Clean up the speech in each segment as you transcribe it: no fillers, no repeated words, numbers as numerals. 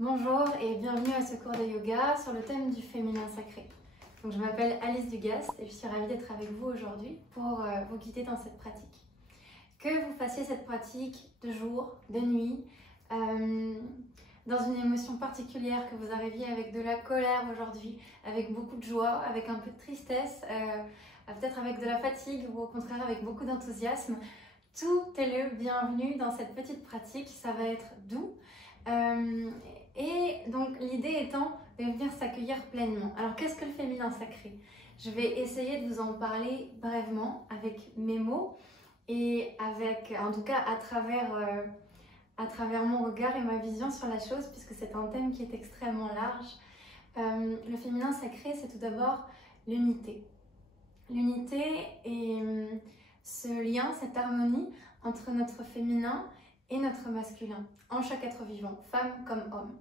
Bonjour et bienvenue à ce cours de yoga sur le thème du féminin sacré. Donc, je m'appelle Alice Dugast et je suis ravie d'être avec vous aujourd'hui pour vous guider dans cette pratique. Que vous fassiez cette pratique de jour, de nuit, dans une émotion particulière, que vous arriviez avec de la colère aujourd'hui, avec beaucoup de joie, avec un peu de tristesse, peut-être avec de la fatigue ou au contraire avec beaucoup d'enthousiasme, tout est le bienvenu dans cette petite pratique. Ça va être doux. Et donc l'idée étant de venir s'accueillir pleinement. Alors qu'est-ce que le féminin sacré? Je vais essayer de vous en parler brièvement avec mes mots et avec, en tout cas à travers mon regard et ma vision sur la chose, puisque c'est un thème qui est extrêmement large. Le féminin sacré, c'est tout d'abord l'unité. L'unité et ce lien, cette harmonie entre notre féminin et notre masculin, en chaque être vivant, femme comme homme.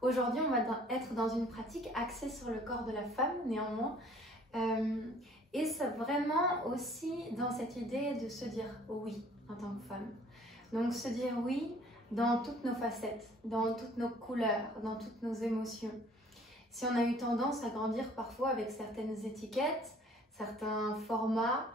Aujourd'hui, on va être dans une pratique axée sur le corps de la femme, néanmoins, et c'est vraiment aussi dans cette idée de se dire oui en tant que femme. Donc se dire oui dans toutes nos facettes, dans toutes nos couleurs, dans toutes nos émotions. Si on a eu tendance à grandir parfois avec certaines étiquettes, certains formats,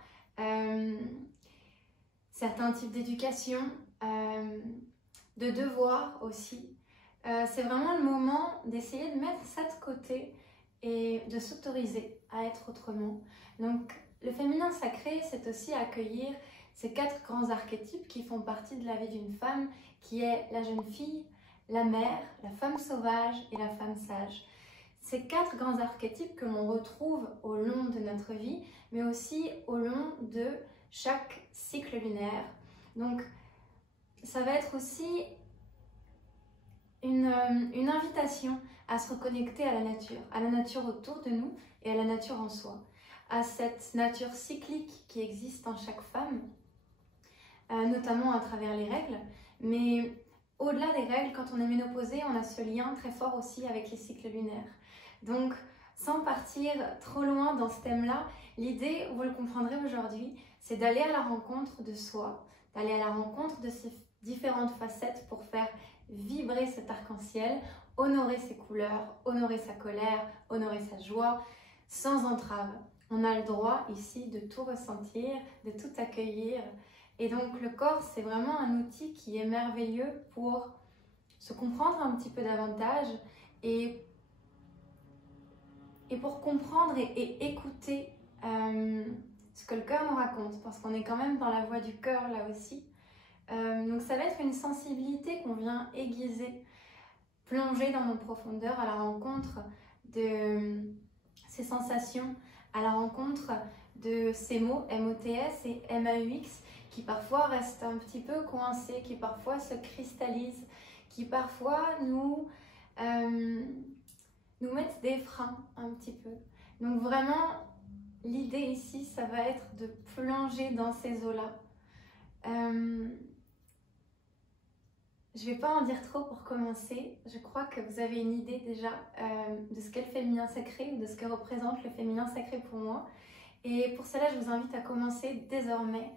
certains types d'éducation, de devoirs aussi, c'est vraiment le moment d'essayer de mettre ça de côté et de s'autoriser à être autrement. Donc le féminin sacré, c'est aussi accueillir ces 4 grands archétypes qui font partie de la vie d'une femme, qui est la jeune fille, la mère, la femme sauvage et la femme sage. Ces 4 grands archétypes que l'on retrouve au long de notre vie, mais aussi au long de chaque cycle lunaire. Donc ça va être aussi une invitation à se reconnecter à la nature autour de nous et à la nature en soi, à cette nature cyclique qui existe en chaque femme, notamment à travers les règles, mais au-delà des règles, quand on est ménopausée, on a ce lien très fort aussi avec les cycles lunaires. Donc, sans partir trop loin dans ce thème-là, l'idée, vous le comprendrez aujourd'hui, c'est d'aller à la rencontre de soi, d'aller à la rencontre de ces différentes facettes pour faire vibrer cet arc-en-ciel, honorer ses couleurs, honorer sa colère, honorer sa joie, sans entrave. On a le droit ici de tout ressentir, de tout accueillir. Et donc le corps, c'est vraiment un outil qui est merveilleux pour se comprendre un petit peu davantage et pour comprendre et écouter ce que le cœur nous raconte, parce qu'on est quand même dans la voie du cœur là aussi. Donc ça va être une sensibilité qu'on vient aiguiser, plonger dans nos profondeurs à la rencontre de ces sensations, à la rencontre de ces mots MOTS et MAUX qui parfois restent un petit peu coincés, qui parfois se cristallisent, qui parfois nous mettent des freins un petit peu. Donc vraiment, l'idée ici, ça va être de plonger dans ces eaux-là. Je ne vais pas en dire trop pour commencer. Je crois que vous avez une idée déjà de ce qu'est le féminin sacré ou de ce que représente le féminin sacré pour moi. Et pour cela, je vous invite à commencer désormais,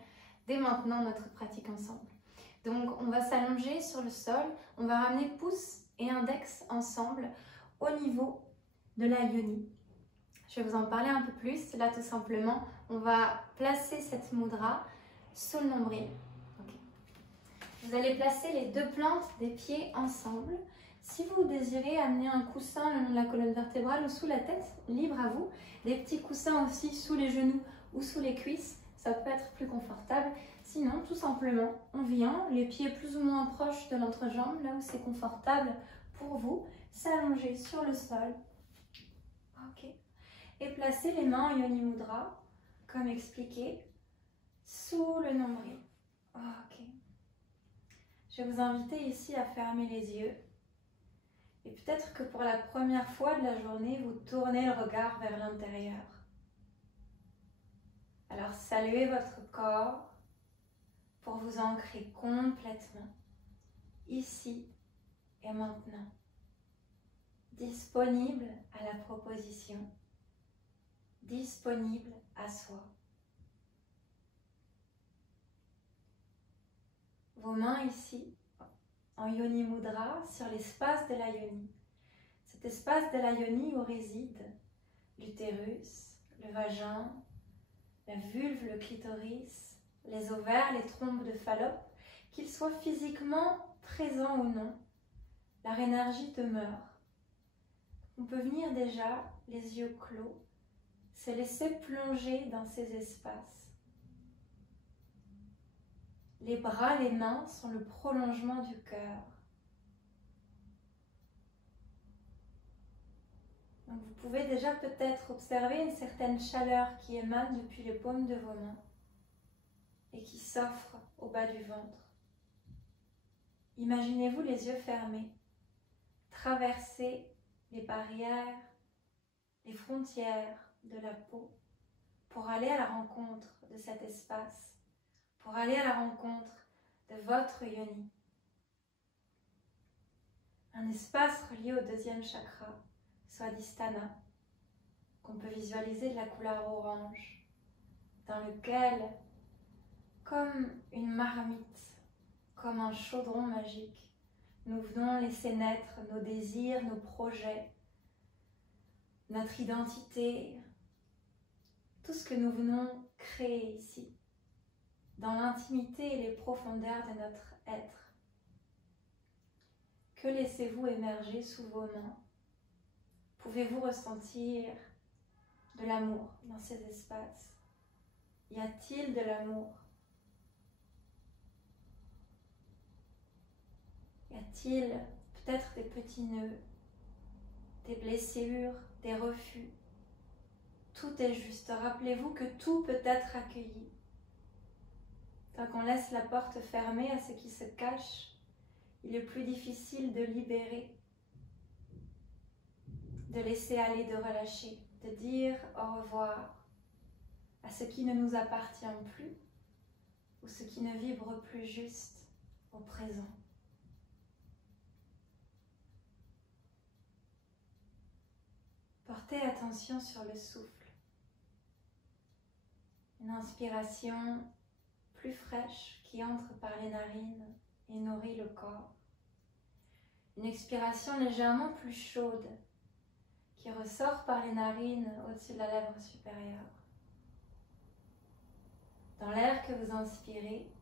dès maintenant, notre pratique ensemble. Donc, on va s'allonger sur le sol. On va ramener pouce et index ensemble au niveau de la yoni. Je vais vous en parler un peu plus. Là, tout simplement, on va placer cette mudra sous le nombril. Vous allez placer les 2 plantes des pieds ensemble. Si vous désirez amener un coussin le long de la colonne vertébrale ou sous la tête, libre à vous. Des petits coussins aussi sous les genoux ou sous les cuisses, ça peut être plus confortable. Sinon, tout simplement, on vient, les pieds plus ou moins proches de l'entrejambe, là où c'est confortable pour vous, s'allonger sur le sol. Ok. Et placer les mains en Yoni Mudra, comme expliqué, sous le nombril. Ok. Je vais vous inviter ici à fermer les yeux. Et peut-être que pour la première fois de la journée, vous tournez le regard vers l'intérieur. Alors saluez votre corps pour vous ancrer complètement, ici et maintenant. Disponible à la proposition, disponible à soi. Vos mains ici en Yoni Mudra sur l'espace de la Yoni. Cet espace de la Yoni où réside l'utérus, le vagin, la vulve, le clitoris, les ovaires, les trompes de Fallope, qu'ils soient physiquement présents ou non, leur énergie demeure. On peut venir déjà, les yeux clos, se laisser plonger dans ces espaces. Les bras, les mains sont le prolongement du cœur. Donc vous pouvez déjà peut-être observer une certaine chaleur qui émane depuis les paumes de vos mains et qui s'offre au bas du ventre. Imaginez-vous les yeux fermés, traverser les barrières, les frontières de la peau pour aller à la rencontre de cet espace, pour aller à la rencontre de votre yoni. Un espace relié au deuxième chakra, Swadhisthana, qu'on peut visualiser de la couleur orange, dans lequel, comme une marmite, comme un chaudron magique, nous venons laisser naître nos désirs, nos projets, notre identité, tout ce que nous venons créer ici, dans l'intimité et les profondeurs de notre être. Que laissez-vous émerger sous vos mains? Pouvez-vous ressentir de l'amour dans ces espaces? Y a-t-il de l'amour? Y a-t-il peut-être des petits nœuds, des blessures, des refus? Tout est juste. Rappelez-vous que tout peut être accueilli. Tant qu'on laisse la porte fermée à ce qui se cache, il est plus difficile de libérer, de laisser aller, de relâcher, de dire au revoir à ce qui ne nous appartient plus ou ce qui ne vibre plus juste au présent. Portez attention sur le souffle. Une inspiration plus fraîche qui entre par les narines et nourrit le corps. Une expiration légèrement plus chaude qui ressort par les narines au-dessus de la lèvre supérieure. Dans l'air que vous inspirez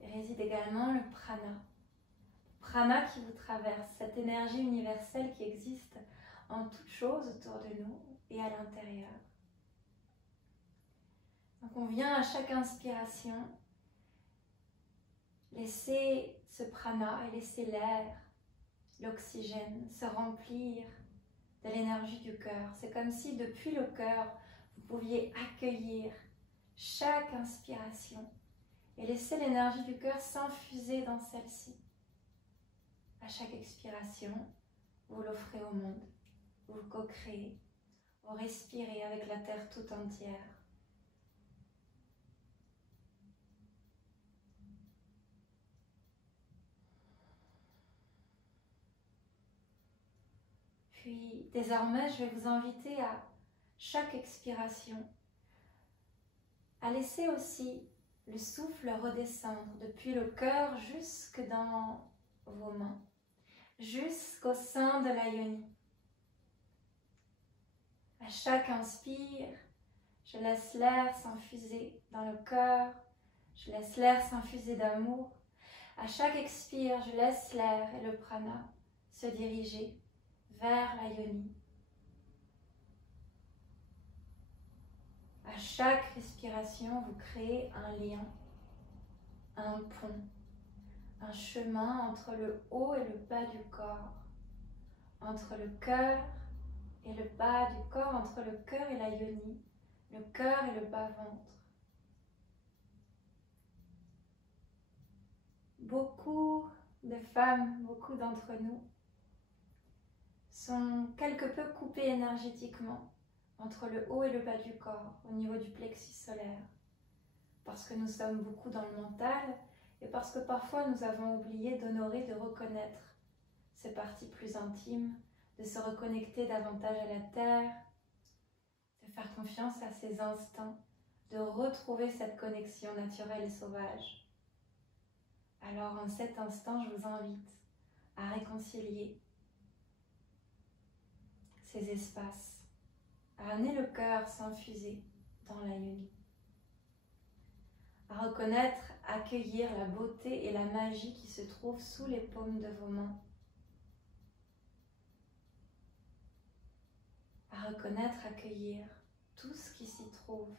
réside également le prana. Le prana qui vous traverse, cette énergie universelle qui existe en toutes choses autour de nous et à l'intérieur. Donc on vient à chaque inspiration laisser ce prana et laisser l'air, l'oxygène se remplir de l'énergie du cœur. C'est comme si depuis le cœur, vous pouviez accueillir chaque inspiration et laisser l'énergie du cœur s'infuser dans celle-ci. À chaque expiration, vous l'offrez au monde, vous le co-créez, vous respirez avec la terre tout entière. Puis désormais, je vais vous inviter à chaque expiration à laisser aussi le souffle redescendre depuis le cœur jusque dans vos mains, jusqu'au sein de la yoni. À chaque inspire, je laisse l'air s'infuser dans le cœur, je laisse l'air s'infuser d'amour. À chaque expire, je laisse l'air et le prana se diriger vers la yoni. À chaque respiration, vous créez un lien, un pont, un chemin entre le haut et le bas du corps, entre le cœur et le bas du corps, entre le cœur et la yoni, le cœur et le bas-ventre. Beaucoup de femmes, beaucoup d'entre nous, sont quelque peu coupées énergétiquement entre le haut et le bas du corps, au niveau du plexus solaire, parce que nous sommes beaucoup dans le mental et parce que parfois nous avons oublié d'honorer, de reconnaître ces parties plus intimes, de se reconnecter davantage à la terre, de faire confiance à ses instincts, de retrouver cette connexion naturelle et sauvage. Alors en cet instant, je vous invite à réconcilier ces espaces, à amener le cœur s'infuser dans la yoni, à reconnaître, accueillir la beauté et la magie qui se trouvent sous les paumes de vos mains, à reconnaître, accueillir tout ce qui s'y trouve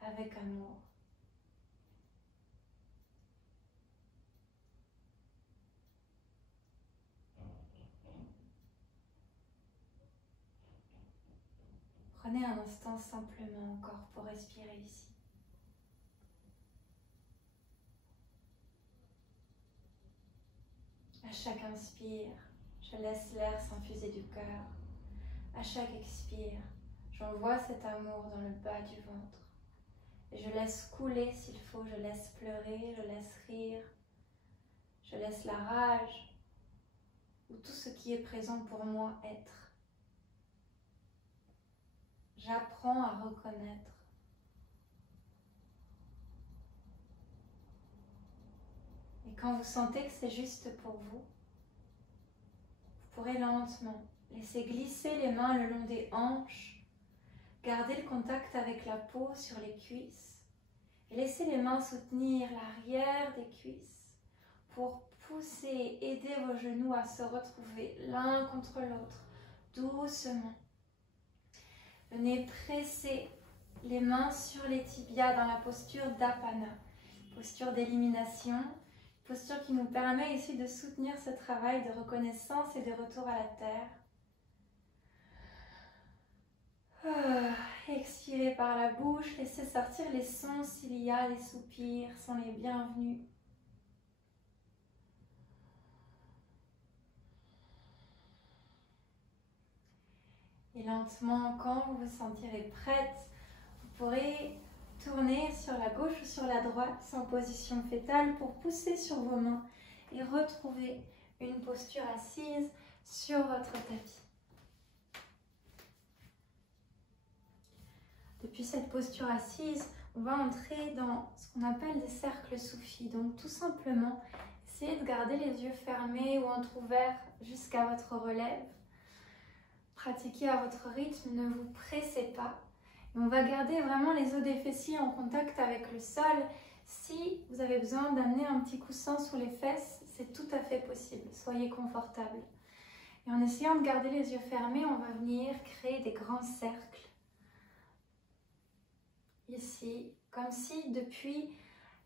avec amour. Prenez un instant simplement encore pour respirer ici. À chaque inspire, je laisse l'air s'infuser du cœur. À chaque expire, j'envoie cet amour dans le bas du ventre. Et je laisse couler s'il faut, je laisse pleurer, je laisse rire, je laisse la rage ou tout ce qui est présent pour moi être. J'apprends à reconnaître. Et quand vous sentez que c'est juste pour vous, vous pourrez lentement laisser glisser les mains le long des hanches, garder le contact avec la peau sur les cuisses et laisser les mains soutenir l'arrière des cuisses pour pousser, aider vos genoux à se retrouver l'un contre l'autre, doucement. Venez presser les mains sur les tibias dans la posture d'Apana, posture d'élimination, posture qui nous permet ici de soutenir ce travail de reconnaissance et de retour à la terre. Expirez par la bouche, laissez sortir les sons s'il y a, les soupirs sont les bienvenus. Et lentement, quand vous vous sentirez prête, vous pourrez tourner sur la gauche ou sur la droite en position fétale pour pousser sur vos mains et retrouver une posture assise sur votre tapis. Depuis cette posture assise, on va entrer dans ce qu'on appelle des cercles soufis. Donc tout simplement, essayez de garder les yeux fermés ou entrouverts jusqu'à votre relève. Pratiquez à votre rythme, ne vous pressez pas. Et on va garder vraiment les os des fessiers en contact avec le sol. Si vous avez besoin d'amener un petit coussin sous les fesses, c'est tout à fait possible. Soyez confortable. Et en essayant de garder les yeux fermés, on va venir créer des grands cercles. Ici, comme si depuis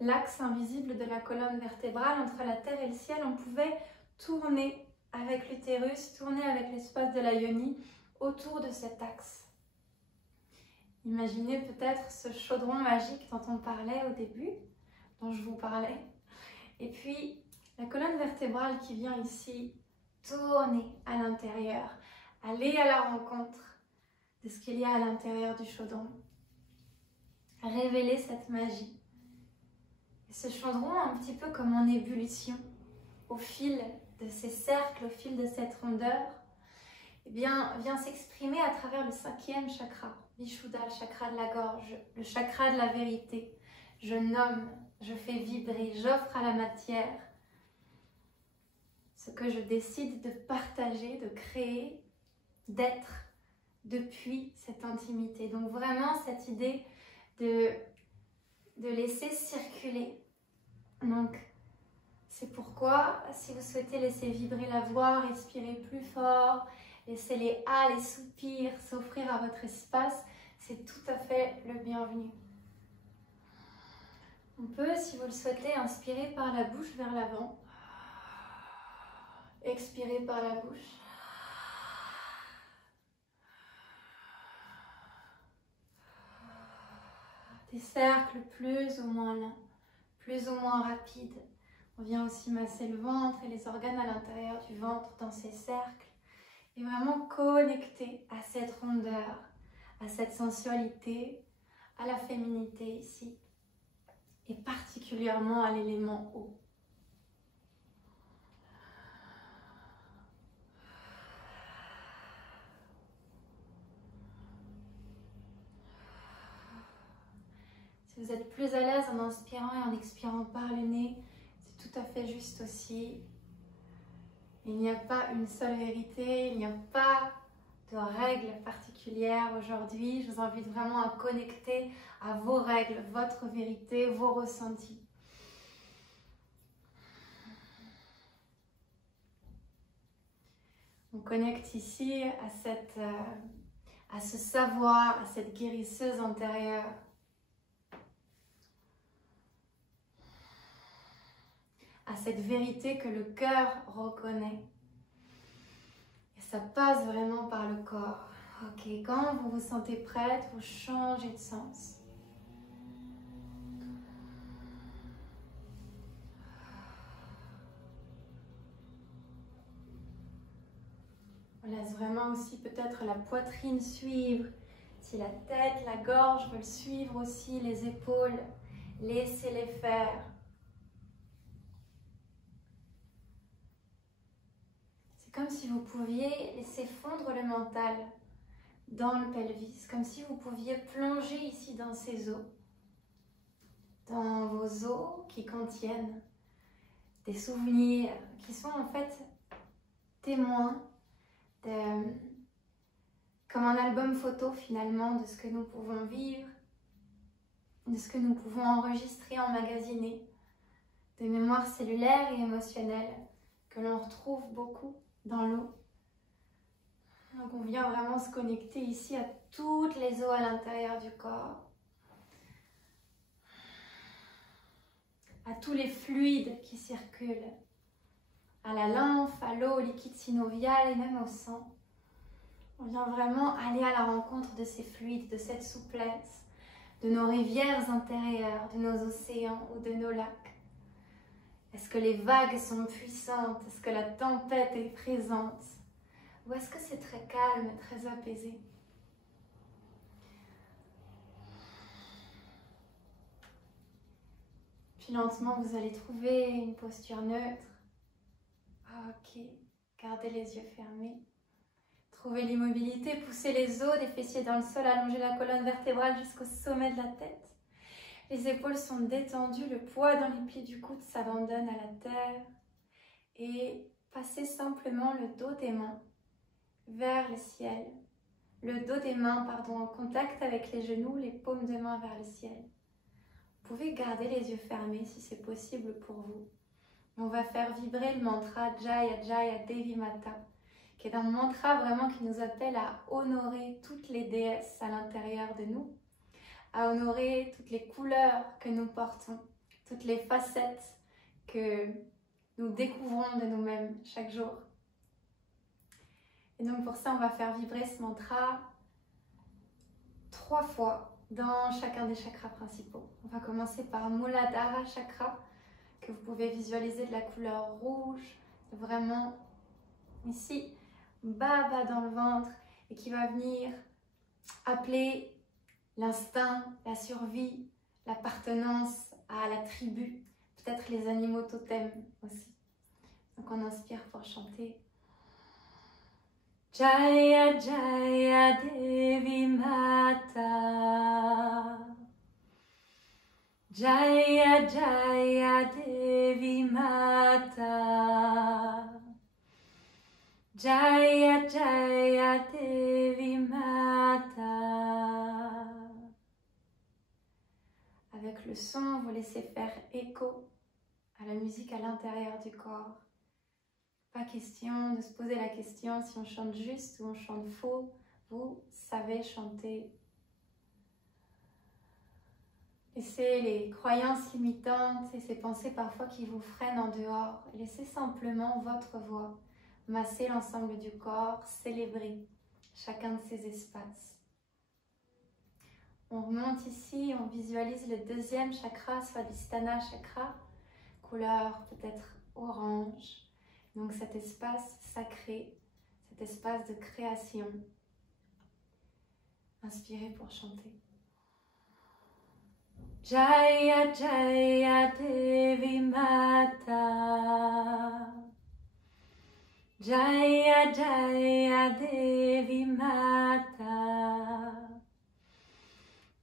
l'axe invisible de la colonne vertébrale entre la terre et le ciel, on pouvait tourner avec l'utérus, tourner avec l'espace de la yoni autour de cet axe. Imaginez peut-être ce chaudron magique dont on parlait au début, dont je vous parlais. Et puis, la colonne vertébrale qui vient ici tourner à l'intérieur, aller à la rencontre de ce qu'il y a à l'intérieur du chaudron. Révéler cette magie. Et ce chaudron, un petit peu comme en ébullition, au fil de ces cercles, au fil de cette rondeur, eh bien, vient s'exprimer à travers le 5e chakra, Vishuddha, le chakra de la gorge, le chakra de la vérité. Je nomme, je fais vibrer, j'offre à la matière ce que je décide de partager, de créer, d'être depuis cette intimité. Donc vraiment cette idée de laisser circuler. Donc c'est pourquoi, si vous souhaitez laisser vibrer la voix, respirer plus fort, laisser les ah, les soupirs s'offrir à votre espace, c'est tout à fait le bienvenu. On peut, si vous le souhaitez, inspirer par la bouche vers l'avant, expirer par la bouche. Des cercles plus ou moins lents, plus ou moins rapides. On vient aussi masser le ventre et les organes à l'intérieur du ventre dans ces cercles. Et vraiment connecter à cette rondeur, à cette sensualité, à la féminité ici. Et particulièrement à l'élément eau. Si vous êtes plus à l'aise en inspirant et en expirant par le nez, c'est tout à fait juste aussi. Il n'y a pas une seule vérité, il n'y a pas de règles particulières aujourd'hui. Je vous invite vraiment à connecter à vos règles, votre vérité, vos ressentis. On connecte ici à ce savoir, à cette guérisseuse intérieure. À cette vérité que le cœur reconnaît. Et ça passe vraiment par le corps. Ok, quand vous vous sentez prête, vous changez de sens. On laisse vraiment aussi peut-être la poitrine suivre. Si la tête, la gorge veulent suivre aussi, les épaules, laissez-les faire. C'est comme si vous pouviez laisser fondre le mental dans le pelvis, comme si vous pouviez plonger ici dans ces eaux, dans vos os qui contiennent des souvenirs, qui sont en fait témoins comme un album photo finalement de ce que nous pouvons vivre, de ce que nous pouvons enregistrer, emmagasiner, de mémoires cellulaires et émotionnelles que l'on retrouve beaucoup dans l'eau. Donc on vient vraiment se connecter ici à toutes les eaux à l'intérieur du corps, à tous les fluides qui circulent, à la lymphe, à l'eau, au liquide synovial et même au sang. On vient vraiment aller à la rencontre de ces fluides, de cette souplesse, de nos rivières intérieures, de nos océans ou de nos lacs. Est-ce que les vagues sont puissantes? Est-ce que la tempête est présente? Ou est-ce que c'est très calme, très apaisé? Puis lentement, vous allez trouver une posture neutre. Ok, gardez les yeux fermés. Trouvez l'immobilité, poussez les os des fessiers dans le sol, allongez la colonne vertébrale jusqu'au sommet de la tête. Les épaules sont détendues, le poids dans les plis du coude s'abandonne à la terre. Et passez simplement le dos des mains vers le ciel. Le dos des mains, en contact avec les genoux, les paumes de main vers le ciel. Vous pouvez garder les yeux fermés si c'est possible pour vous. On va faire vibrer le mantra Jaya Jaya Devi Mata, qui est un mantra vraiment qui nous appelle à honorer toutes les déesses à l'intérieur de nous, à honorer toutes les couleurs que nous portons, toutes les facettes que nous découvrons de nous-mêmes chaque jour. Et donc pour ça, on va faire vibrer ce mantra 3 fois dans chacun des chakras principaux. On va commencer par Muladhara Chakra, que vous pouvez visualiser de la couleur rouge, vraiment ici, bas dans le ventre, et qui va venir appeler l'instinct, la survie, l'appartenance à la tribu, peut-être les animaux totems aussi. Donc on inspire pour chanter. Jaya Jaya Devi Mata, Jaya Jaya Devi Mata, Jaya Jaya Devi Mata. Avec le son, vous laissez faire écho à la musique à l'intérieur du corps. Pas question de se poser la question si on chante juste ou on chante faux. Vous savez chanter. Laissez les croyances limitantes et ces pensées parfois qui vous freinent en dehors. Laissez simplement votre voix masser l'ensemble du corps, célébrer chacun de ces espaces. On remonte ici, on visualise le deuxième chakra, Swadhisthana chakra, couleur peut-être orange. Donc cet espace sacré, cet espace de création. Inspirez pour chanter. Jaya Jaya Devi Mata, Jaya Jaya Devi Mata,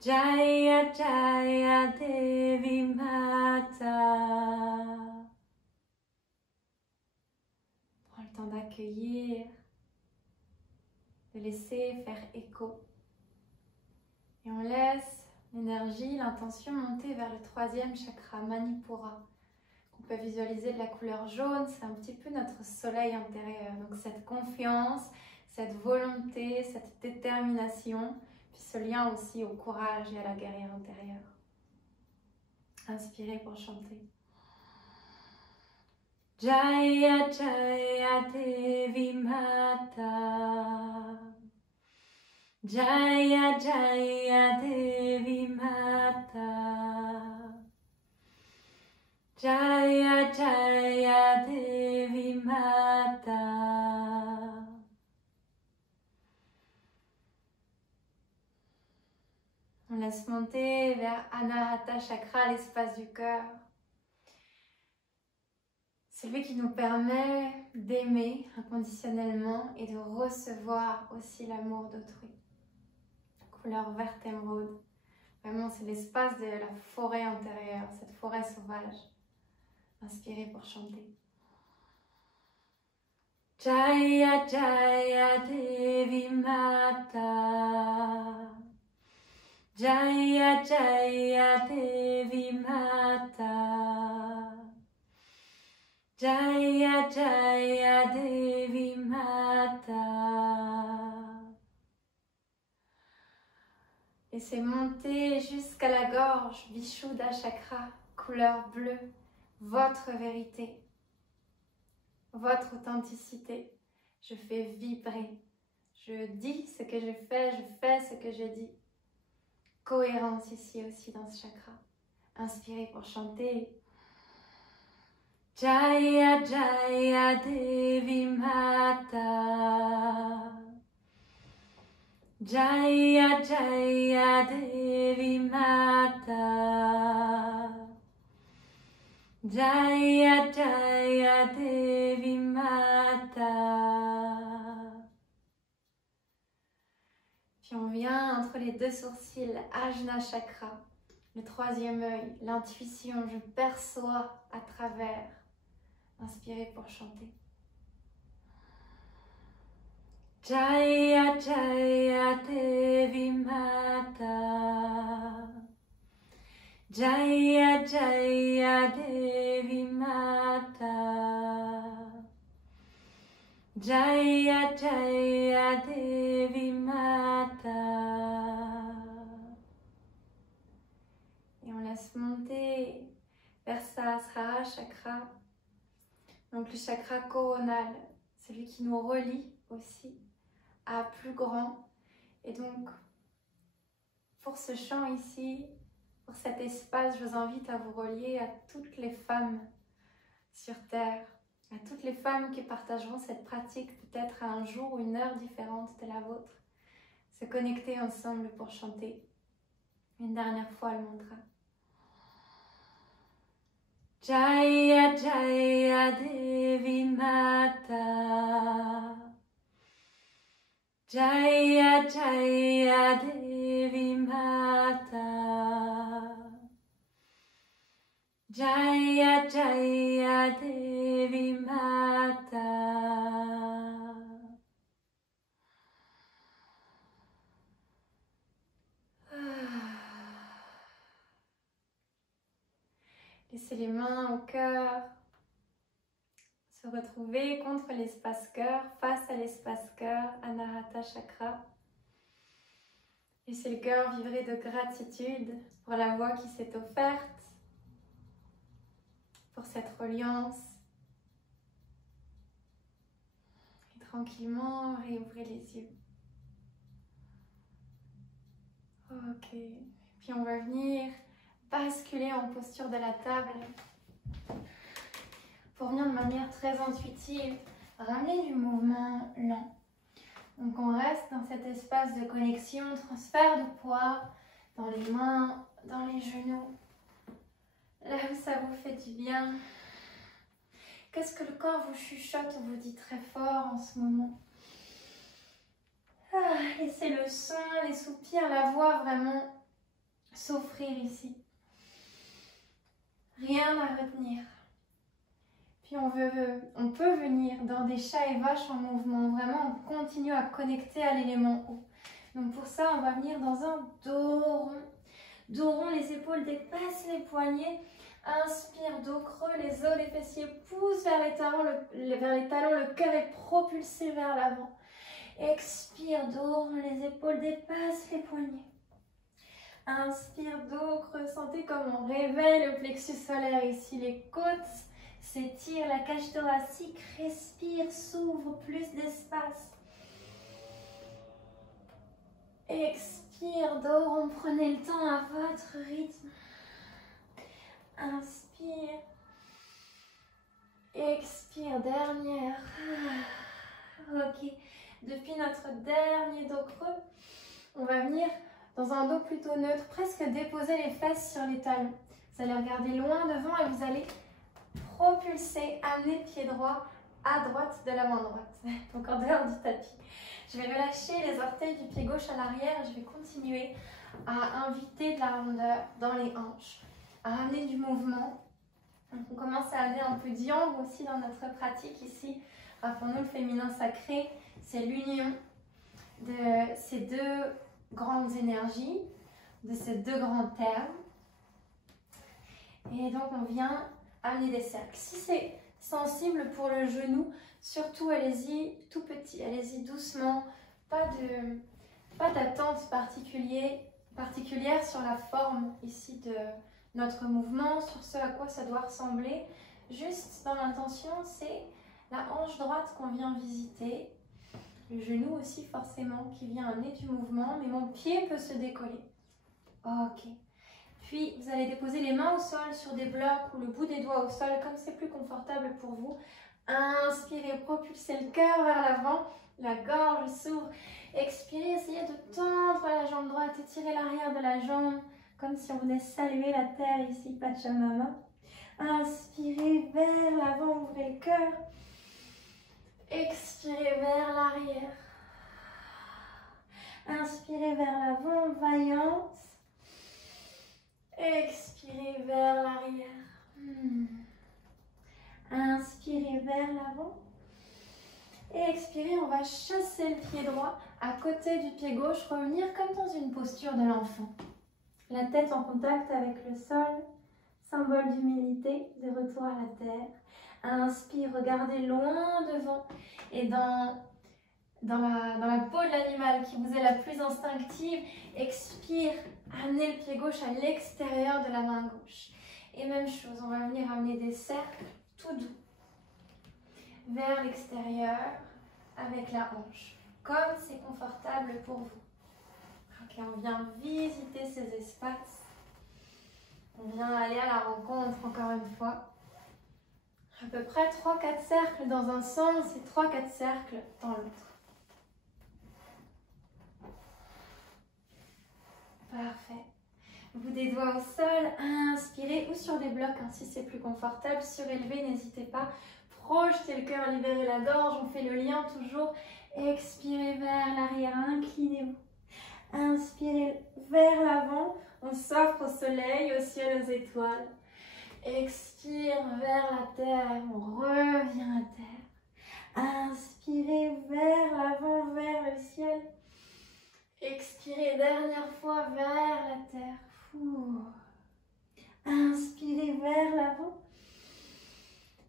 Jaya Jaya Devi Mata. d'accueillir, de laisser faire écho. Et on laisse l'énergie, l'intention monter vers le 3e chakra, Manipura. On peut visualiser de la couleur jaune, c'est un petit peu notre soleil intérieur. Donc cette confiance, cette volonté, cette détermination, puis ce lien aussi au courage et à la guerrière intérieure. Inspirez pour chanter. Jaya Jaya Devi Mata. Jaya Jaya Devi Mata. Jaya Jaya Devi Mata. On laisse monter vers Anahata Chakra, l'espace du cœur. Celui qui nous permet d'aimer inconditionnellement et de recevoir aussi l'amour d'autrui. Couleur verte émeraude. Vraiment, c'est l'espace de la forêt intérieure, cette forêt sauvage. Inspirez pour chanter. Jaya Jaya Devi Mata. Jaya Jaya Devi Mata. Jaya Jaya Devi Mata. Laissez monter jusqu'à la gorge, Vishuddha Chakra, couleur bleue, votre vérité, votre authenticité. Je fais vibrer. Je dis ce que je fais ce que je dis. Cohérence ici aussi dans ce chakra. Inspirez pour chanter. Jaya Jaya Devi Mata. Jaya Jaya Devi Mata. Jaya Jaya Devi Mata. Puis on vient entre les deux sourcils, Ajna Chakra, le 3e œil, l'intuition, je perçois à travers. Inspirez pour chanter. Jaya Jaya Devi Mata. Jaya Jaya Devi Mata. Jaya Jaya Devi Mata. Et on laisse monter vers Sahasrara Chakra. Donc le chakra coronal, celui qui nous relie aussi à plus grand. Et donc, pour ce chant ici, pour cet espace, je vous invite à vous relier à toutes les femmes sur Terre, à toutes les femmes qui partageront cette pratique peut-être à un jour ou une heure différente de la vôtre. Se connecter ensemble pour chanter. Une dernière fois le mantra. Jaya Jaya Devi Mata. Jaya Jaya Devi Mata. Jaya Jaya Devi Mata. Laissez les mains au cœur se retrouver contre l'espace cœur, face à l'espace cœur, Anahata Chakra. Laissez le cœur vibrer de gratitude pour la voie qui s'est offerte, pour cette reliance. Et tranquillement, réouvrez les yeux. Ok. Puis on va venir basculer en posture de la table. Pour venir de manière très intuitive, ramener du mouvement lent. Donc on reste dans cet espace de connexion, transfert de poids dans les mains, dans les genoux, là où ça vous fait du bien. Qu'est-ce que le corps vous chuchote ou vous dit très fort en ce moment? Laissez le son, les soupirs, la voix vraiment s'offrir ici. Rien à retenir. Puis Puis on peut venir dans des chats et vaches en mouvement. Vraiment, on continue à connecter à l'élément eau. Donc pour ça, on va venir dans un dos rond. Dos rond, les épaules dépassent les poignets. Inspire, dos creux, les os, les fessiers poussent vers les talons, le cœur est propulsé vers l'avant. Expire, dos rond, les épaules dépassent les poignets. Inspire, dos creux, sentez comme on réveille le plexus solaire ici, les côtes s'étirent, la cage thoracique respire, s'ouvre, plus d'espace. Expire, dos rond, prenez le temps à votre rythme. Inspire. Expire, dernière. Ok. Depuis notre dernier dos creux, on va venir dans un dos plutôt neutre, presque déposer les fesses sur les talons. Vous allez regarder loin devant et vous allez propulser, amener le pied droit à droite de la main droite, donc en dehors du tapis. Je vais relâcher les orteils du pied gauche à l'arrière et je vais continuer à inviter de la rondeur dans les hanches, à amener du mouvement. Donc on commence à amener un peu d'yang aussi dans notre pratique ici. Rappelons-nous, le féminin sacré, c'est l'union de ces deux grandes énergies, de ces deux grands termes. Et donc on vient amener des cercles. Si c'est sensible pour le genou, surtout allez-y tout petit, allez-y doucement, pas d'attente particulière sur la forme ici de notre mouvement, sur ce à quoi ça doit ressembler. Juste dans l'intention, c'est la hanche droite qu'on vient visiter, le genou aussi forcément qui vient amener du mouvement, mais mon pied peut se décoller. Ok. Puis vous allez déposer les mains au sol sur des blocs ou le bout des doigts au sol, comme c'est plus confortable pour vous. Inspirez, propulsez le cœur vers l'avant, la gorge s'ouvre. Expirez, essayez de tendre la jambe droite, étirez l'arrière de la jambe, comme si on venait saluer la terre ici, Pachamama. Inspirez vers l'avant, ouvrez le cœur. Expirez vers l'arrière. Inspirez vers l'avant, vaillante. Expirez vers l'arrière. Inspirez vers l'avant. Et expirez, on va chasser le pied droit à côté du pied gauche, revenir comme dans une posture de l'enfant. La tête en contact avec le sol, symbole d'humilité, de retour à la terre. Inspire, regardez loin devant et dans la peau de l'animal qui vous est la plus instinctive. Expire, amenez le pied gauche à l'extérieur de la main gauche. Et même chose, on va venir amener des cercles tout doux vers l'extérieur avec la hanche, comme c'est confortable pour vous. Ok, on vient visiter ces espaces. On vient aller à la rencontre, encore une fois. À peu près 3-4 cercles dans un sens et 3-4 cercles dans l'autre. Parfait. Bout des doigts au sol, inspirez ou sur des blocs hein, si c'est plus confortable. Surélevez, n'hésitez pas. Projetez le cœur, libérez la gorge. On fait le lien toujours. Expirez vers l'arrière, inclinez-vous. Inspirez vers l'avant. On s'offre au soleil, au ciel, aux étoiles. Expire vers la terre, on revient à terre. Inspirez vers l'avant, vers le ciel. Expirez dernière fois vers la terre. Inspirez vers l'avant.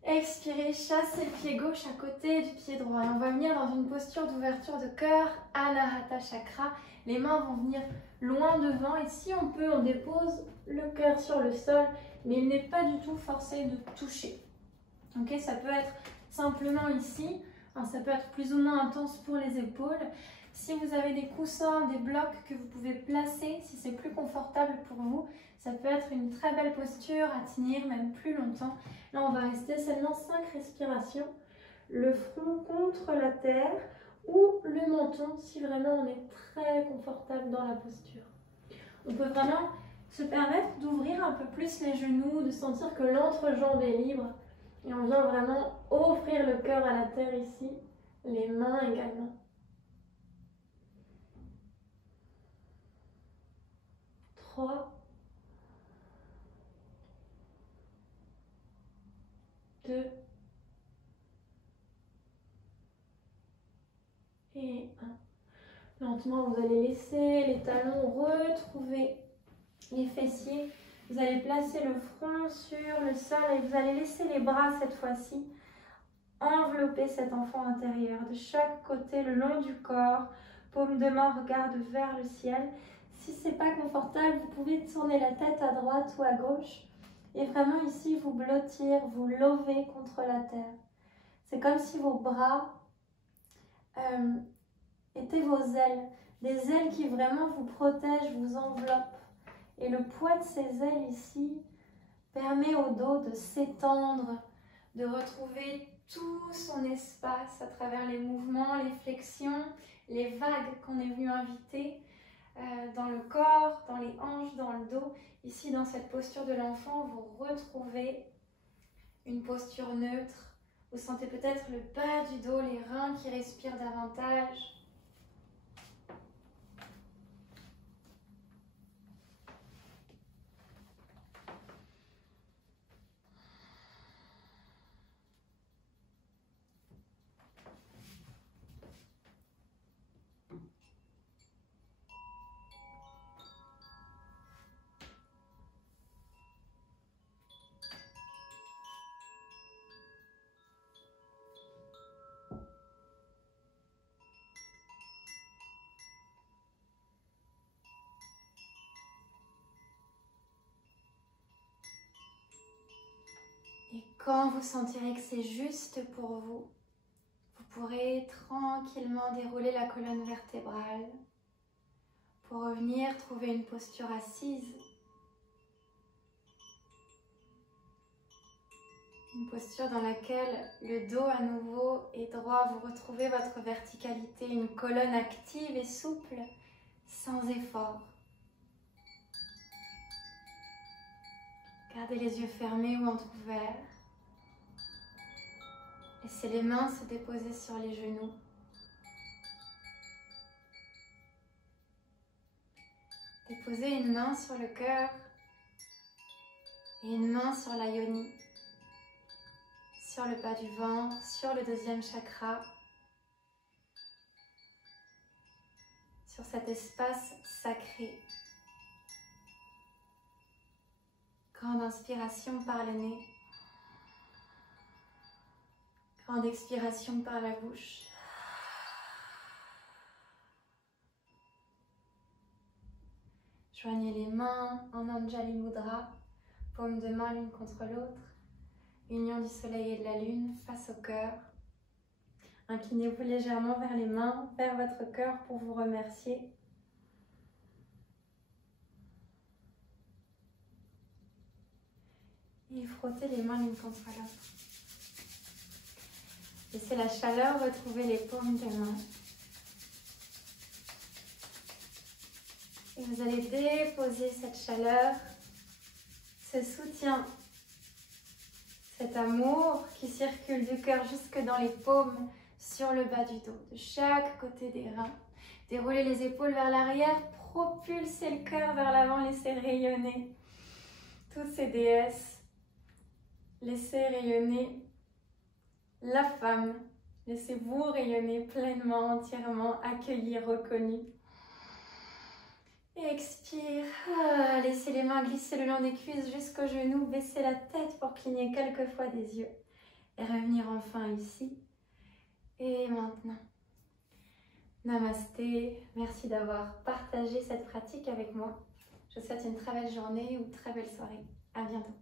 Expirez, chassez le pied gauche à côté du pied droit. Et on va venir dans une posture d'ouverture de cœur, Anahata Chakra. Les mains vont venir loin devant et si on peut, on dépose le cœur sur le sol, mais il n'est pas du tout forcé de toucher. Ok, ça peut être simplement ici, alors ça peut être plus ou moins intense pour les épaules. Si vous avez des coussins, des blocs que vous pouvez placer, si c'est plus confortable pour vous, ça peut être une très belle posture à tenir même plus longtemps. Là, on va rester seulement 5 respirations. Le front contre la terre ou le menton si vraiment on est très confortable dans la posture. On peut vraiment se permettre d'ouvrir un peu plus les genoux, de sentir que l'entrejambe est libre. Et on vient vraiment offrir le cœur à la terre ici, les mains également. 3, 2, Lentement, vous allez laisser les talons retrouver les fessiers. Vous allez placer le front sur le sol et vous allez laisser les bras cette fois-ci envelopper cet enfant intérieur de chaque côté le long du corps. Paume de main regarde vers le ciel. Si ce n'est pas confortable, vous pouvez tourner la tête à droite ou à gauche. Et vraiment ici, vous blottir, vous lever contre la terre. C'est comme si vos bras étaient vos ailes. Des ailes qui vraiment vous protègent, vous enveloppent. Et le poids de ces ailes ici permet au dos de s'étendre, de retrouver tout son espace à travers les mouvements, les flexions, les vagues qu'on est venu inviter dans le corps, dans les hanches, dans le dos. Ici, dans cette posture de l'enfant, vous retrouvez une posture neutre. Vous sentez peut-être le bas du dos, les reins qui respirent davantage. Et quand vous sentirez que c'est juste pour vous, vous pourrez tranquillement dérouler la colonne vertébrale pour revenir trouver une posture assise. Une posture dans laquelle le dos à nouveau est droit, vous retrouvez votre verticalité, une colonne active et souple, sans effort. Gardez les yeux fermés ou entrouverts. Laissez les mains se déposer sur les genoux. Déposez une main sur le cœur et une main sur la yoni, sur le bas du ventre, sur le deuxième chakra, sur cet espace sacré. Grande inspiration par le nez. Grande expiration par la bouche. Joignez les mains en Anjali Mudra, paumes de main l'une contre l'autre. Union du soleil et de la lune face au cœur. Inclinez-vous légèrement vers les mains, vers votre cœur pour vous remercier. Et frottez les mains l'une contre l'autre. Laissez la chaleur retrouver les paumes des mains. Et vous allez déposer cette chaleur, ce soutien, cet amour qui circule du cœur jusque dans les paumes, sur le bas du dos, de chaque côté des reins. Déroulez les épaules vers l'arrière, propulsez le cœur vers l'avant, laissez rayonner toutes ces déesses. Laissez rayonner la femme. Laissez-vous rayonner pleinement, entièrement, accueilli, reconnu. Et expire. Laissez les mains glisser le long des cuisses jusqu'aux genoux. Baissez la tête pour cligner quelques fois des yeux. Et revenir enfin ici. Et maintenant. Namasté. Merci d'avoir partagé cette pratique avec moi. Je vous souhaite une très belle journée ou une très belle soirée. À bientôt.